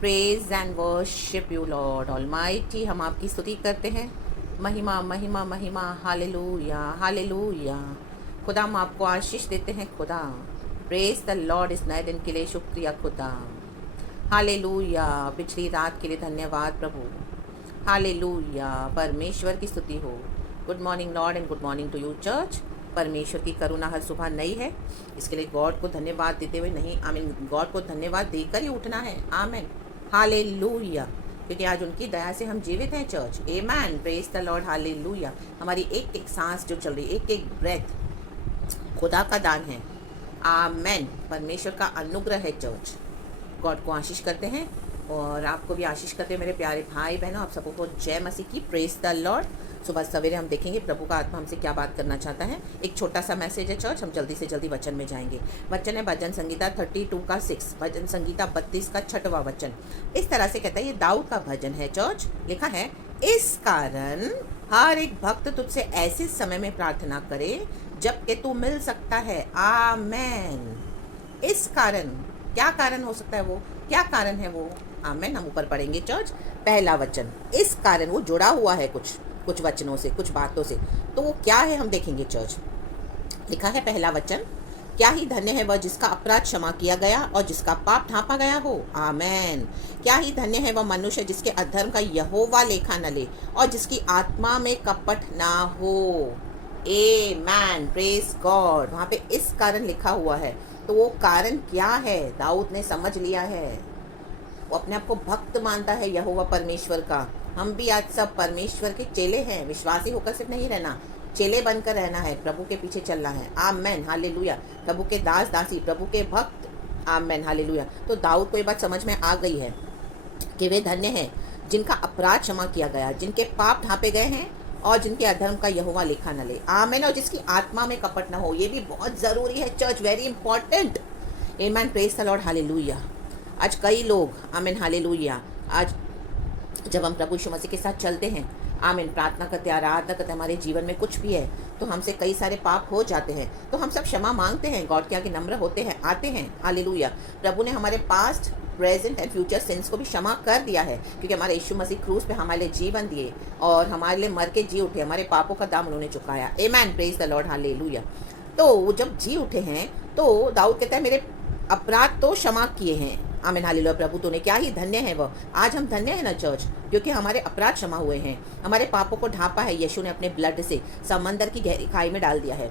Praise and worship you Lord almighty. हम आपकी स्तुति करते हैं। महिमा महिमा महिमा, हालेलुया हालेलुया। खुदा हम आपको आशीष देते हैं खुदा। प्रेज द लॉर्ड इस नए दिन के लिए शुक्रिया खुदा। हालेलुया। पिछली रात के लिए धन्यवाद प्रभु। हालेलुया। परमेश्वर की स्तुति हो। Good morning Lord and good morning to you church. परमेश्वर की करुणा हर सुबह नई है, इसके लिए गॉड को धन्यवाद देते हुए नहीं, आमीन, गॉड को धन्यवाद देकर ही उठना है। आमीन हालेलुया। क्योंकि आज उनकी दया से हम जीवित हैं चर्च। आमीन। Praise the Lord. हालेलुया। हमारी एक एक सांस जो चल रही, एक एक ब्रेथ खुदा का दान है। आमीन। परमेश्वर का अनुग्रह है चर्च। गॉड को आशीष करते हैं और आपको भी आशीष करते हैं मेरे प्यारे भाई बहनों। आप सबको जय मसीह की। Praise the Lord. सुबह सवेरे हम देखेंगे प्रभु का आत्मा हमसे क्या बात करना चाहता है। एक छोटा सा मैसेज है चर्च, हम जल्दी से जल्दी वचन में जाएंगे। वचन है भजन संगीता 32 का 6, भजन संगीता 32 का 6वां वचन। इस तरह से कहता है, ये दाऊद का भजन है चर्च। लिखा है, इस कारण हर एक भक्त तुझसे ऐसे समय में प्रार्थना करे जबकि तू मिल सकता है। आमेन। इस कारण, क्या कारण हो सकता है वो, क्या कारण है वो। आमेन। हम ऊपर पढ़ेंगे चर्च। पहला वचन, इस कारण, वो जुड़ा हुआ है कुछ वचनों से, कुछ बातों से। तो वो क्या है हम देखेंगे चर्च। लिखा है पहला वचन, क्या ही धन्य है वह जिसका अपराध क्षमा किया गया और जिसका पाप ढांपा गया हो। आमेन। क्या ही धन्य है वह मनुष्य जिसके अधर्म का यहोवा लेखा न ले और जिसकी आत्मा में कपट ना हो। आमेन। Praise God. वहाँ पे इस कारण लिखा हुआ है, तो वो कारण क्या है दाऊद ने समझ लिया है। वो अपने आप को भक्त मानता है यहोवा परमेश्वर का। हम भी आज सब परमेश्वर के चेले हैं। विश्वासी होकर सिर्फ नहीं रहना, चेले बनकर रहना है, प्रभु के पीछे चलना है। Amen hallelujah. प्रभु के दास दासी, प्रभु के भक्त। Amen hallelujah. तो दाऊद को ये बात समझ में आ गई है कि वे धन्य हैं जिनका अपराध क्षमा किया गया, जिनके पाप ढांपे गए हैं और जिनके अधर्म का यहोवा लेखा न ले। आमेन। और जिसकी आत्मा में कपट न हो। ये भी बहुत ज़रूरी है church, very important. Amen. Praise the Lord. Hallelujah. आज कई लोग, आमेन हालेलुया, आज जब हम प्रभु यीशु मसीह के साथ चलते हैं, आमीन, प्रार्थना करते, आराधना करते, हमारे जीवन में कुछ भी है तो हमसे कई सारे पाप हो जाते हैं, तो हम सब क्षमा मांगते हैं, गॉड के आगे नम्र होते हैं, आते हैं। हालेलुया। प्रभु ने हमारे past, present and future since को भी क्षमा कर दिया है, क्योंकि हमारे यीशु मसीह क्रूस पे हमारे लिए जीवन दिए और हमारे लिए मर के जी उठे। हमारे पापों का दाम उन्होंने चुकाया। Amen. Praise the Lord. Hallelujah. तो वो जब जी उठे हैं तो दाऊद कहता है, मेरे अपराध तो क्षमा किए हैं। आमीन हालेलुया। प्रभु तूने, क्या ही धन्य है वह। आज हम धन्य है ना चर्च, क्योंकि हमारे अपराध क्षमा हुए हैं, हमारे पापों को ढांपा है यीशु ने अपने ब्लड से, समंदर की गहरी खाई में डाल दिया है।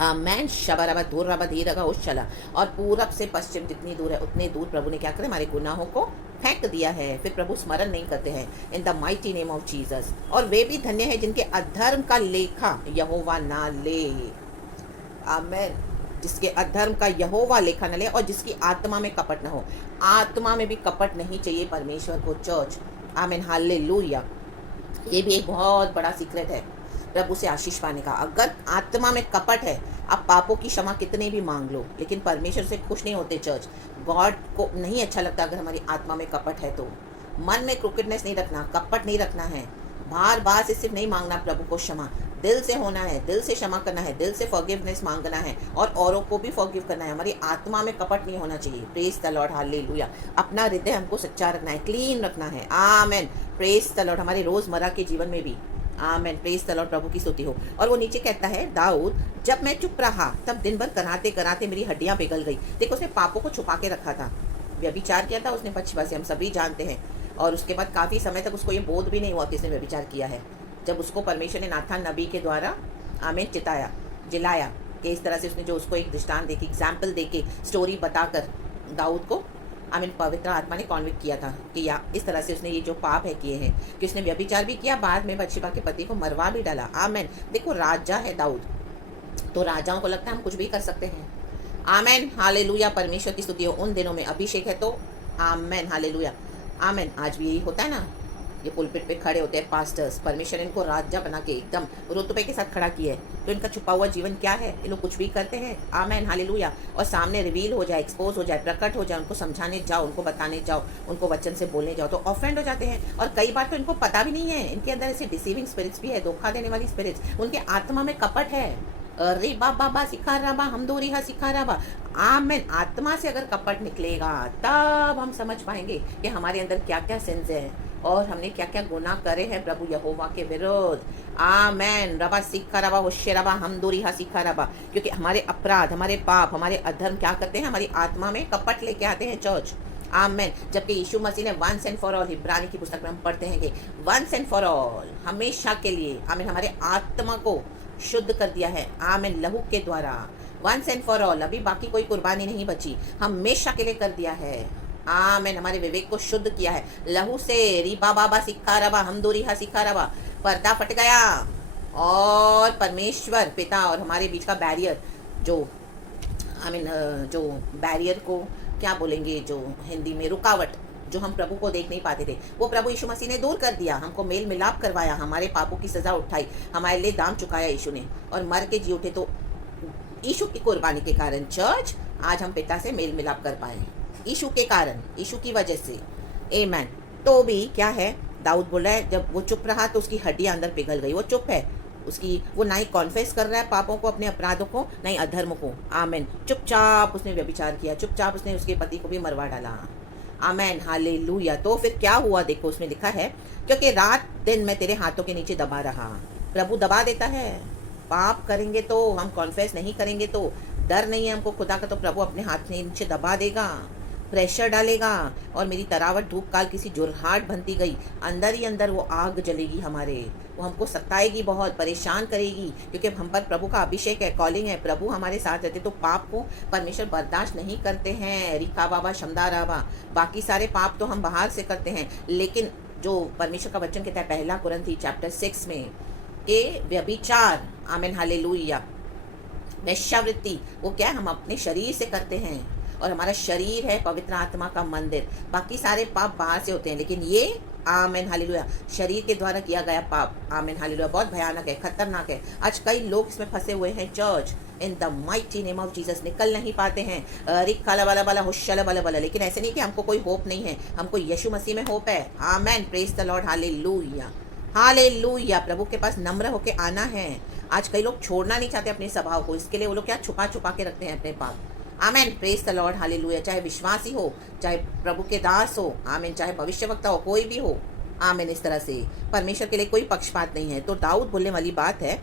आमेन। शबरबा दूर रबा धीरगा उछला, और पूरब से पश्चिम जितनी दूर है उतने दूर प्रभु ने क्या करे, हमारे गुनाहों को फेंक दिया है। फिर प्रभु स्मरण नहीं करते हैं। इन the mighty name of Jesus. और वे भी धन्य है जिनके अधर्म का लेखा यहोवा ना ले। आमेन। जिसके अधर्म का यहोवा लेखा न ले और जिसकी आत्मा में कपट न हो। आत्मा में भी कपट नहीं चाहिए परमेश्वर को चर्च। आमीन हालेलुया। ये भी एक बहुत बड़ा सीक्रेट है प्रभु से आशीष पाने का। अगर आत्मा में कपट है, आप पापों की क्षमा कितने भी मांग लो, लेकिन परमेश्वर से खुश नहीं होते चर्च। गॉड को नहीं अच्छा लगता अगर हमारी आत्मा में कपट है तो। मन में क्रिकेटनेस नहीं रखना, कपट नहीं रखना है। बार बार से सिर्फ नहीं मांगना प्रभु को क्षमा, दिल से होना है, दिल से क्षमा करना है, दिल से फॉरगिवनेस मांगना है और औरों को भी फॉरगिव करना है। हमारी आत्मा में कपट नहीं होना चाहिए। Praise the Lord. हालेलुया। अपना हृदय हमको सच्चा रखना है, क्लीन रखना है। आमेन। Praise the lord. हमारे रोजमर्रा के जीवन में भी। आमेन। Praise the lord. प्रभु की स्तुति हो। और वो नीचे कहता है, दाऊद, जब मैं चुप रहा तब दिन भर कराते कराते मेरी हड्डियां पिघल गई। देखो, उसने पापों को छुपा के रखा था, व्यभिचार किया था उसने बचपन से, हम सभी जानते हैं। और उसके बाद काफ़ी समय तक उसको ये बोध भी नहीं हुआ कि उसने व्यभिचार किया है। जब उसको परमेश्वर ने नाथान नबी के द्वारा आमीन जिलाया कि इस तरह से उसने जो उसको एक दृष्टांत देके, एग्जाम्पल देके, स्टोरी बताकर दाऊद को आमीन पवित्र आत्मा ने कॉन्विक्ट किया था कि या इस तरह से उसने ये जो पाप है किए हैं, कि उसने व्यभिचार भी किया, बाद में बतशेबा के पति को मरवा भी डाला। आमीन। देखो, राजा है दाऊद, तो राजाओं को लगता है हम कुछ भी कर सकते हैं। आमीन हालेलुया। परमेश्वर की स्तुति हो। उन दिनों में अभिषेक है तो आमीन हालेलुया। आमीन। आज भी यही होता है ना, ये पुलपिट पे खड़े होते हैं पास्टर्स, परमेश्वर इनको राजा बना के एकदम रुतबे के साथ खड़ा किया है, तो इनका छुपा हुआ जीवन क्या है, ये लोग कुछ भी करते हैं। Amen hallelujah. और सामने रिवील हो जाए, एक्सपोज हो जाए, प्रकट हो जाए, उनको समझाने जाओ, उनको बताने जाओ, उनको वचन से बोलने जाओ तो ऑफेंड हो जाते हैं। और कई बार तो इनको पता भी नहीं है, इनके अंदर ऐसे डिसीविंग स्पिरिट्स भी है, धोखा देने वाली स्पिरिट्स, उनके आत्मा में कपट है। अरे बाबा सिखा रहा बा, हम दो रिहा सिखा रहा बा। आमेन। आत्मा से अगर कपट निकलेगा तब हम समझ पाएंगे कि हमारे अंदर क्या क्या सिंस है और हमने क्या क्या गुनाह करे हैं प्रभु यहोवा के विरुद्ध। आमेन। रबा सीखा रबा होशे रबा हमदूरी हा सीखा रबा। क्योंकि हमारे अपराध, हमारे पाप, हमारे अधर्म क्या करते हैं, हमारी आत्मा में कपट लेके आते हैं चर्च। आमेन। जबकि यीशु मसीह ने वंस एंड फॉर ऑल, इब्रानी की पुस्तक में हम पढ़ते हैं कि वंस एंड फॉर ऑल, हमेशा के लिए, आमेन, हमारे आत्मा को शुद्ध कर दिया है। आमेन। लहू के द्वारा वंस एंड फॉर ऑल, अभी बाकी कोई कुर्बानी नहीं बची, हमेशा के लिए कर दिया है। आमेन। हमारे विवेक को शुद्ध किया है लहू से। रीबा बाबा सिखा रबा हमदूरी हा सिखा रबा। पर्दा फट गया और परमेश्वर पिता और हमारे बीच का बैरियर, जो आमीन, जो बैरियर को क्या बोलेंगे, जो हिंदी में रुकावट, जो हम प्रभु को देख नहीं पाते थे, वो प्रभु यीशु मसीह ने दूर कर दिया। हमको मेल मिलाप करवाया, हमारे पापों की सजा उठाई, हमारे लिए दाम चुकाया यीशु ने, और मर के जी उठे। तो यीशु की कुर्बानी के कारण चर्च आज हम पिता से मेल मिलाप कर पाए, यीशु के कारण, यीशु की वजह से। आमेन। तो भी क्या है, दाऊद बोल रहा है जब वो चुप रहा तो उसकी हड्डियां अंदर पिघल गई। वो चुप है, उसकी वो ना ही कॉन्फेस कर रहा है पापों को, अपने अपराधों को, ना ही अधर्म को। आमेन। चुपचाप उसने व्यभिचार किया, चुपचाप उसने उसके पति को भी मरवा डाला। आमेन। हालेलुया। तो फिर क्या हुआ, देखो उसमें लिखा है, क्योंकि रात दिन मैं तेरे हाथों के नीचे दबा रहा। प्रभु दबा देता है। पाप करेंगे तो, हम कॉन्फेस नहीं करेंगे तो, डर नहीं है हमको खुदा का, तो प्रभु अपने हाथ के नीचे दबा देगा, प्रेशर डालेगा, और मेरी तरावट धूप काल किसी जुरहाट बनती गई, अंदर ही अंदर वो आग जलेगी हमारे, वो हमको सताएगी, बहुत परेशान करेगी, क्योंकि हम पर प्रभु का अभिषेक है, कॉलिंग है, प्रभु हमारे साथ रहते। तो पाप को परमेश्वर बर्दाश्त नहीं करते हैं। रिका बाबा शमदा राबा। बाकी सारे पाप तो हम बाहर से करते हैं, लेकिन जो परमेश्वर का वचन कहता है पहला कुरिन्थी चैप्टर 6 में, के व्यभिचार, आमेन, हालेलुया, वेश्यावृत्ति, वो क्या है, हम अपने शरीर से करते हैं, और हमारा शरीर है पवित्र आत्मा का मंदिर। बाकी सारे पाप बाहर से होते हैं, लेकिन ये, आमेन, हालेलुया, शरीर के द्वारा किया गया पाप, आमेन, हालेलुया, बहुत भयानक है, खतरनाक है। आज कई लोग इसमें फंसे हुए हैं church, in the mighty name of Jesus, निकल नहीं पाते हैं। रिक्काला वाला वाला हुश्शला वाला वाला। लेकिन ऐसे नहीं कि हमको कोई होप नहीं है, हमको यीशु मसीह में होप है। Amen. Praise the Lord. Hallelujah, hallelujah. प्रभु के पास नम्र होके आना है। आज कई लोग छोड़ना नहीं चाहते अपने स्वभाव को, इसके लिए वो लोग क्या छुपा छुपा के रखते हैं अपने पाप। Amen. Praise the Lord. Hallelujah. चाहे विश्वासी हो, चाहे प्रभु के दास हो, आमेन, चाहे भविष्यवक्ता हो, कोई भी हो, आमेन। इस तरह से परमेश्वर के लिए कोई पक्षपात नहीं है। तो दाऊद बोलने वाली बात है,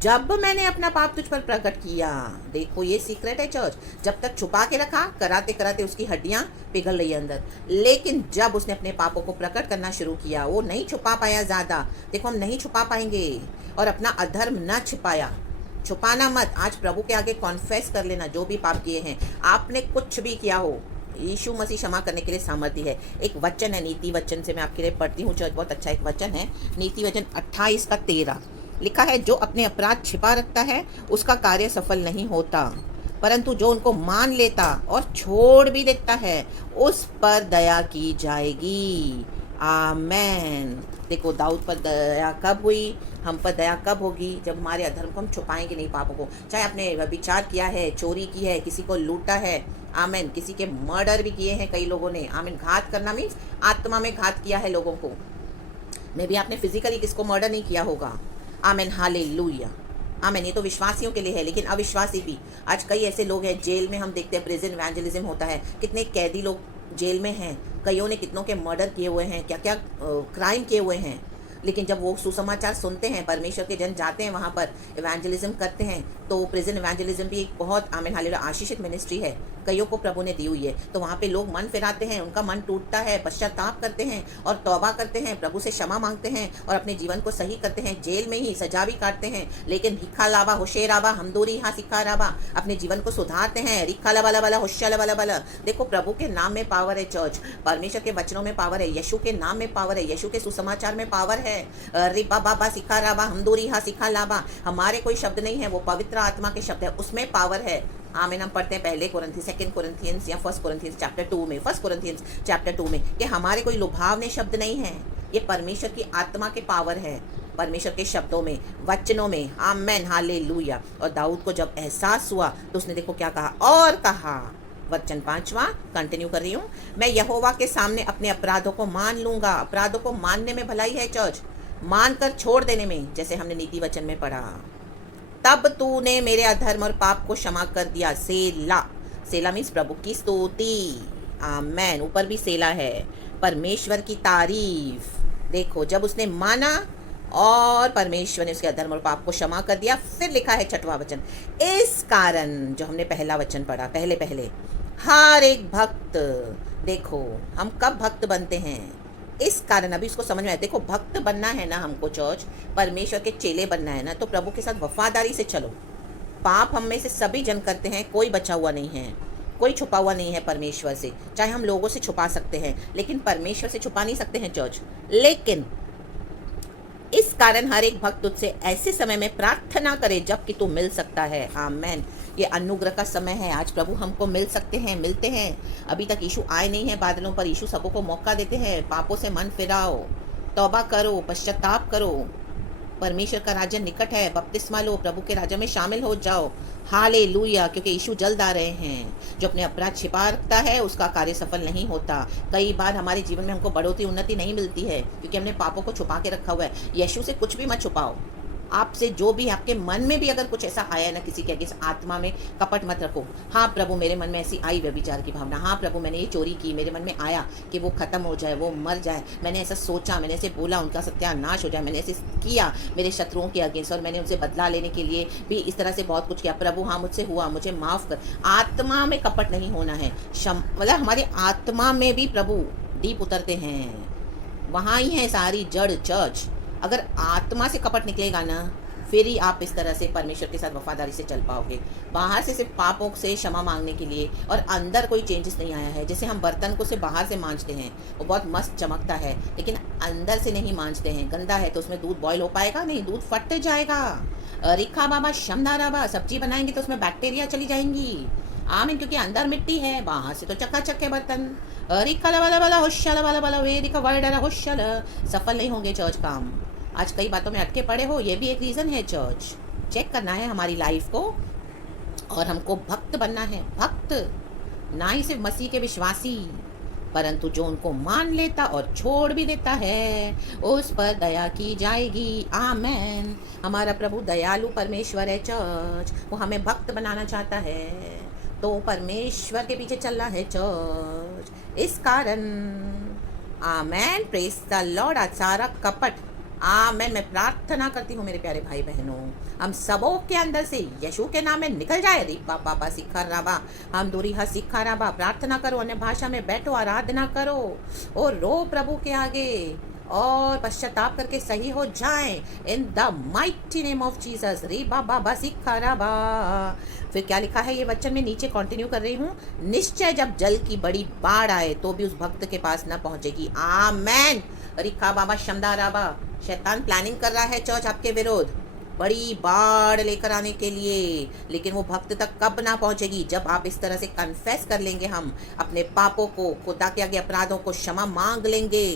जब मैंने अपना पाप तुझ पर प्रकट किया। देखो ये सीक्रेट है चर्च, जब तक छुपा के रखा, कराते कराते उसकी हड्डियां पिघल रही अंदर, लेकिन जब उसने अपने पापों को प्रकट करना शुरू किया, वो नहीं छुपा पाया ज़्यादा। देखो हम नहीं छुपा पाएंगे, और अपना अधर्म न छिपाया, छुपाना मत। आज प्रभु के आगे कॉन्फेस कर लेना, जो भी पाप किए हैं, आपने कुछ भी किया हो, यीशु मसीह क्षमा करने के लिए सामर्थ्य है। एक वचन है, नीति वचन से मैं आपके लिए पढ़ती हूँ चर्च, बहुत अच्छा एक वचन है, नीति वचन 28:13 लिखा है, जो अपने अपराध छिपा रखता है उसका कार्य सफल नहीं होता, परंतु जो उनको मान लेता और छोड़ भी देता है उस पर दया की जाएगी। आमेन। देखो दाऊद पर दया कब हुई, हम पर दया कब होगी, जब हमारे अधर्म को हम छुपाएंगे नहीं, पापों को, चाहे आपने व्यभिचार किया है, चोरी की है, किसी को लूटा है, आमेन, किसी के मर्डर भी किए हैं कई लोगों ने, आमेन। घात करना मीन्स आत्मा में घात किया है लोगों को, मे भी आपने फिजिकली किसको मर्डर नहीं किया होगा, आमेन, हालेलुया, आमेन। ये तो विश्वासियों के लिए है, लेकिन अविश्वासी भी, आज कई ऐसे लोग हैं जेल में, हम देखते हैं प्रिजन इवेंजलिज्म होता है, कितने कैदी लोग जेल में हैं, कईयों ने कितनों के मर्डर किए हुए हैं, क्या क्या क्राइम किए हुए हैं, लेकिन जब वो सुसमाचार सुनते हैं, परमेश्वर के जन जाते हैं वहाँ पर, इवेंजलिज्म करते हैं, तो प्रिजन इवेंजलिज्म भी एक बहुत, आमीन, हालेलुया, आशीषित मिनिस्ट्री है, कईयों को प्रभु ने दी हुई है। तो वहाँ पे लोग मन फिराते हैं, उनका मन टूटता है, पश्चाताप करते हैं और तौबा करते हैं, प्रभु से क्षमा मांगते हैं और अपने जीवन को सही करते हैं, जेल में ही सजा भी काटते हैं, लेकिन रिखा लावा होशेराबा हमदूरी हा सिखा राबा, अपने जीवन को सुधारते हैं। रिखा लावा वाला होशिया वाला वाला। देखो प्रभु के नाम में पावर है चर्च, परमेश्वर के वचनों में पावर है, यीशु के नाम में पावर है, यीशु के सुसमाचार में पावर है। रिबा बाबा सिखा राबा हमदूरी हा सिखा लाबा, हमारे कोई शब्द नहीं है, वो पवित्र आत्मा के शब्द है, उसमें पावर है। आमीन। हम पढ़ते हैं पहले कुरिन्थी, सेकंड कुरिन्थियंस या फर्स्ट कुरिन्थियंस चैप्टर 2 में, फर्स्ट कुरिन्थियंस चैप्टर 2 में, कि हमारे कोई लुभावने शब्द नहीं है, ये परमेश्वर की आत्मा के पावर है, परमेश्वर के शब्दों में, वचनों में, आमेन, हालेलुया। और दाऊद को जब एहसास हुआ तो उसने देखो क्या कहा, और कहा, वचन 5वां कंटिन्यू कर रही हूँ, मैं यहोवा के सामने अपने अपराधों को मान लूंगा। अपराधों को मानने में भलाई है चर्च, मानकर छोड़ देने में, जैसे हमने नीति वचन में पढ़ा, तब तूने मेरे अधर्म और पाप को क्षमा कर दिया। सेला, सेला मीन्स प्रभु की स्तुति। आमेन। ऊपर भी सेला है, परमेश्वर की तारीफ। देखो, जब उसने माना और परमेश्वर ने उसके अधर्म और पाप को क्षमा कर दिया, फिर लिखा है 6वां वचन, इस कारण, जो हमने पहला वचन पढ़ा पहले पहले, हर एक भक्त, देखो हम कब भक्त बनते हैं, इस कारण, अभी उसको समझ में आया। देखो, भक्त बनना है ना हमको चर्च, परमेश्वर के चेले बनना है ना, तो प्रभु के साथ वफादारी से चलो। पाप हम में से सभी जन करते हैं, कोई बचा हुआ नहीं है, कोई छुपा हुआ नहीं है परमेश्वर से। चाहे हम लोगों से छुपा सकते हैं, लेकिन परमेश्वर से छुपा नहीं सकते हैं चर्च। लेकिन इस कारण हर एक भक्त तुझसे ऐसे समय में प्रार्थना करे जबकि तू मिल सकता है। आमेन। ये अनुग्रह का समय है, आज प्रभु हमको मिल सकते हैं, मिलते हैं। अभी तक यीशु आए नहीं है बादलों पर, यीशु सबों को मौका देते हैं, पापों से मन फिराओ, तौबा करो, पश्चाताप करो, परमेश्वर का राज्य निकट है, बपतिस्मा लो, प्रभु के राज्य में शामिल हो जाओ। हालेलुया, क्योंकि यीशु जल्द आ रहे हैं। जो अपने अपराध छिपा रखता है उसका कार्य सफल नहीं होता। कई बार हमारे जीवन में हमको बढ़ोतरी उन्नति नहीं मिलती है, क्योंकि हमने पापों को छुपा के रखा हुआ है। यीशु से कुछ भी मत छुपाओ। आपसे जो भी, आपके मन में भी अगर कुछ ऐसा आया है ना, किसी के अगेंस्ट, आत्मा में कपट मत रखो। हाँ प्रभु, मेरे मन में ऐसी आई व्यभिचार की भावना, हाँ प्रभु मैंने ये चोरी की, मेरे मन में आया कि वो खत्म हो जाए, वो मर जाए, मैंने ऐसा सोचा, मैंने ऐसे बोला, उनका सत्यानाश हो जाए, मैंने ऐसे किया मेरे शत्रुओं के अगेंस्ट, और मैंने उनसे बदला लेने के लिए भी इस तरह से बहुत कुछ किया। प्रभु हाँ, मुझसे हुआ, मुझे माफ़ कर। आत्मा में कपट नहीं होना है। मतलब हमारे आत्मा में भी प्रभु डीप उतरते हैं, वहाँ ही है सारी जड़ चर्च। अगर आत्मा से कपट निकलेगा ना, फिर ही आप इस तरह से परमेश्वर के साथ वफादारी से चल पाओगे। बाहर से सिर्फ पापों से क्षमा मांगने के लिए, और अंदर कोई चेंजेस नहीं आया है। जैसे हम बर्तन को से बाहर से मांजते हैं, वो बहुत मस्त चमकता है, लेकिन अंदर से नहीं मांजते हैं, गंदा है, तो उसमें दूध बॉयल हो पाएगा नहीं, दूध फट जाएगा। रिखा बाबा शमदा बाबा, सब्जी बनाएंगे तो उसमें बैक्टीरिया चली जाएंगी। आमीन। क्योंकि अंदर मिट्टी है, बाहर से तो चकाचक है बर्तन। रिखा वाला वाला होशल वाला वाला वेदिका वर्डरा होशल। सफल नहीं होंगे चर्च काम। आज कई बातों में अटके पड़े हो, ये भी एक रीज़न है चर्च। चेक करना है हमारी लाइफ को, और हमको भक्त बनना है। भक्त ना ही सिर्फ मसीह के विश्वासी, परंतु जो उनको मान लेता और छोड़ भी देता है, उस पर दया की जाएगी। आमेन। हमारा प्रभु दयालु परमेश्वर है चर्च, वो हमें भक्त बनाना चाहता है, तो परमेश्वर के पीछे चलना है चर्च। इस कारण आमेन, प्रेज द लॉर्ड। आज सारा कपट, आमेन, मैं प्रार्थना करती हूँ मेरे प्यारे भाई बहनों, हम सबों के अंदर से यीशु के नाम में निकल जाए। री बाबा बा सिखा राबा, हम दूरी हा सिखा राबा। प्रार्थना करो, अन्य भाषा में बैठो, आराधना करो और रो प्रभु के आगे, और पश्चाताप करके सही हो जाएं इन the mighty name of Jesus. री बाबा बा सिखा राबा। फिर क्या लिखा है ये वचन में नीचे कंटिन्यू कर रही हूँ। निश्चय जब जल की बड़ी बाढ़ आए तो भी उस भक्त के पास न पहुंचेगी। आमेन। रिखा बाबा शमदा राबा। शैतान प्लानिंग कर रहा है चर्च आपके विरोध, बड़ी बाढ़ लेकर आने के लिए, लेकिन वो भक्त तक कब ना पहुंचेगी? जब आप इस तरह से कन्फेस कर लेंगे, हम अपने पापों को, खुदा के आगे अपराधों को क्षमा मांग लेंगे।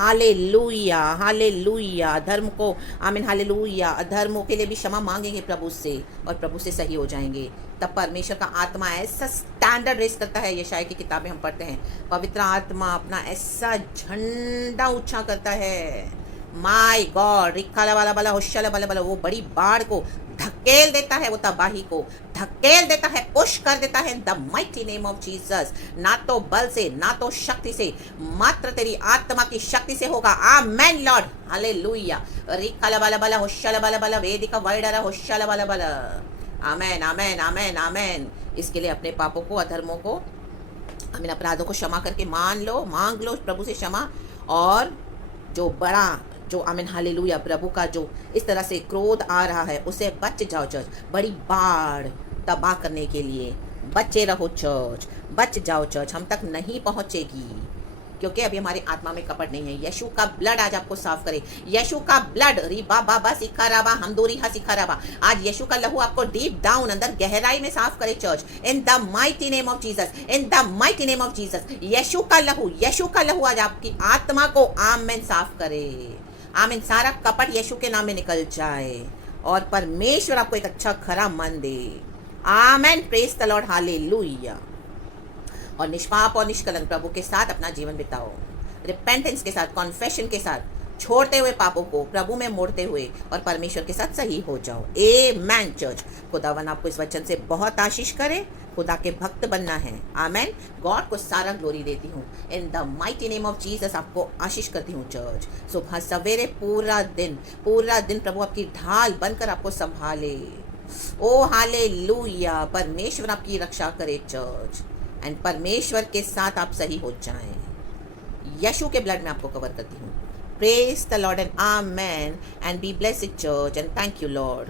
Hallelujah, hallelujah. अधर्म को, आमीन, हालेलुया। अधर्मों के लिए भी क्षमा मांगेंगे प्रभु से, और प्रभु से सही हो जाएंगे। तब परमेश्वर का आत्मा ऐसा स्टैंडर्ड रेस करता है, यशाया की किताबें हम पढ़ते हैं, पवित्र आत्मा अपना ऐसा झंडा ऊंचा करता है। माय गॉड, रिक्काला वाला वाला होशला वाला वाला, वो बड़ी बाढ़ को धकेल देता है, वो तबाही को धकेल देता है, पुश कर देता है इन the mighty name of Jesus. ना तो बल से, ना तो शक्ति से, मात्र तेरी आत्मा की शक्ति से होगा। आमेन लॉर्ड, हालेलुया। रिक्काला वाला वाला होशला वाला वाला, वेदिका वर्डरा होशला वाला वाला। आमेन, आमेन, आमेन, आमेन। इसके लिए अपने पापों को, अधर्मों को, आमीन, अपराधों को क्षमा करके मान लो, मांग लो प्रभु से क्षमा। और जो बड़ा, जो आमीन, हालेलुया, प्रभु का जो इस तरह से क्रोध आ रहा है, उसे बच जाओ चर्च। बड़ी बाढ़ तबाह करने के लिए बचे रहो चर्च, बच जाओ चर्च, हम तक नहीं पहुंचेगी, क्योंकि अभी हमारी आत्मा में कपट नहीं है। यीशु का ब्लड आज आपको साफ करे, यीशु का ब्लड। रिबा बाबा सिखाराबा, हम दूरी हा सिखाराबा। आज यीशु का लहू आपको डीप डाउन, अंदर गहराई में साफ करे church, in the mighty name of Jesus, in the mighty name of Jesus. यीशु का लहू, यीशु का लहू आज आपकी आत्मा को आमेन साफ करे। आमीन। सारा कपट यीशु के नाम में निकल जाए, और परमेश्वर आपको एक अच्छा खरा मन दे। आमेन, प्रेज द लॉर्ड, हालेलुया। और निष्पाप और निष्कलंक प्रभु के साथ अपना जीवन बिताओ, रिपेंटेंस के साथ, कॉन्फेशन के साथ, छोड़ते हुए पापों को, प्रभु में मोड़ते हुए, और परमेश्वर के साथ सही हो जाओ। आमेन चर्च। खुदावन आपको इस वचन से बहुत आशीष करे। खुदा के भक्त बनना है। आमेन। गॉड को सारा ग्लोरी देती हूँ। इन the mighty name of Jesus आपको आशीष करती हूँ चर्च। सुबह सवेरे पूरा दिन प्रभु आपकी ढाल बनकर आपको संभाले। ओ हालेलुया। परमेश्वर आपकी रक्षा करे चर्च, एंड परमेश्वर के साथ आप सही हो जाएं। यीशु के ब्लड में आपको कवर करती हूँ। Praise the Lord and amen, and be blessed church, and thank you Lord.